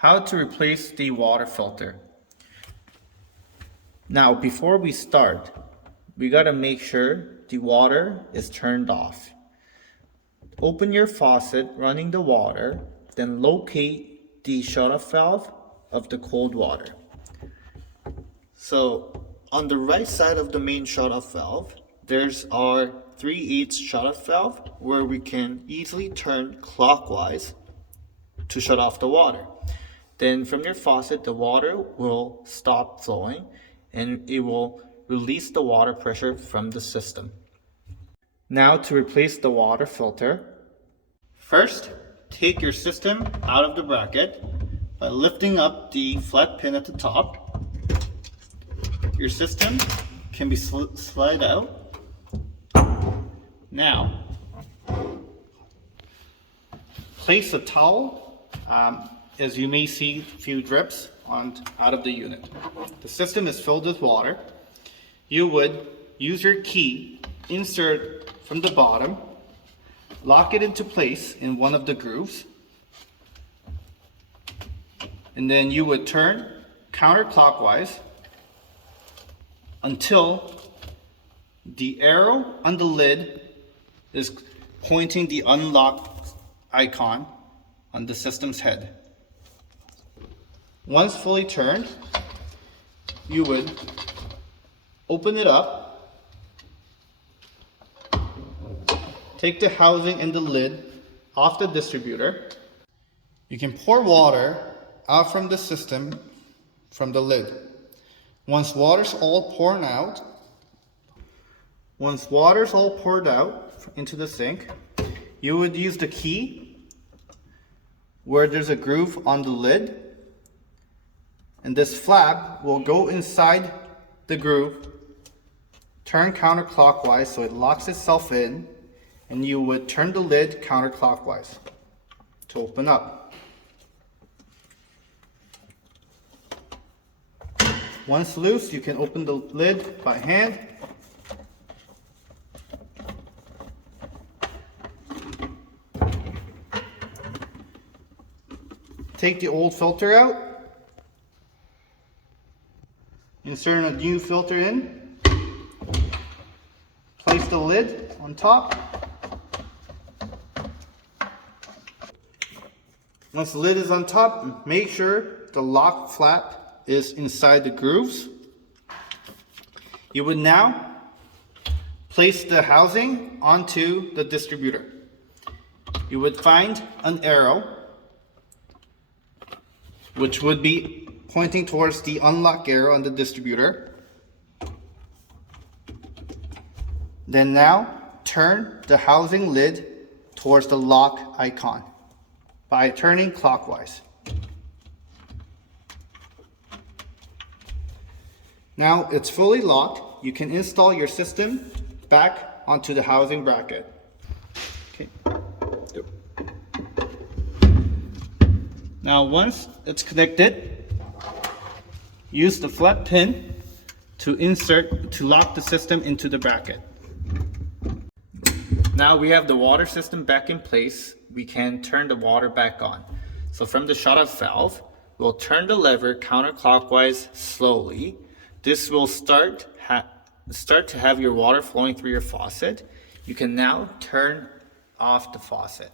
How to replace the water filter. Now, before we start, we gotta make sure the water is turned off. Open your faucet running the water, then locate the shutoff valve of the cold water. So on the right side of the main shutoff valve, there's our 3/8 shutoff valve where we can easily turn clockwise to shut off the water. Then from your faucet, the water will stop flowing and it will release the water pressure from the system. Now to replace the water filter, first take your system out of the bracket by lifting up the flat pin at the top. Your system can be slid out. Now, place a towel. As you may see a few drips out of the unit. The system is filled with water. You would use your key, insert from the bottom, lock it into place in one of the grooves, and then you would turn counterclockwise until the arrow on the lid is pointing the unlock icon on the system's head. Once fully turned, you would open it up, take the housing and the lid off the distributor. You can pour water out from the system from the lid. Once water's all poured out into the sink, you would use the key where there's a groove on the lid, and this flap will go inside the groove, turn counterclockwise so it locks itself in, and you would turn the lid counterclockwise to open up. Once loose, you can open the lid by hand. Take the old filter out. Insert a new filter in. Place the lid on top. Once the lid is on top, make sure the lock flap is inside the grooves. You would now place the housing onto the distributor. You would find an arrow which would be pointing towards the unlock arrow on the distributor. Then now turn the housing lid towards the lock icon by turning clockwise. Now it's fully locked. You can install your system back onto the housing bracket. Okay. Now once it's connected, use the flat pin to lock the system into the bracket. Now we have the water system back in place. We can turn the water back on. So from the shutoff valve, we'll turn the lever counterclockwise slowly. This will start to have your water flowing through your faucet. You can now turn off the faucet.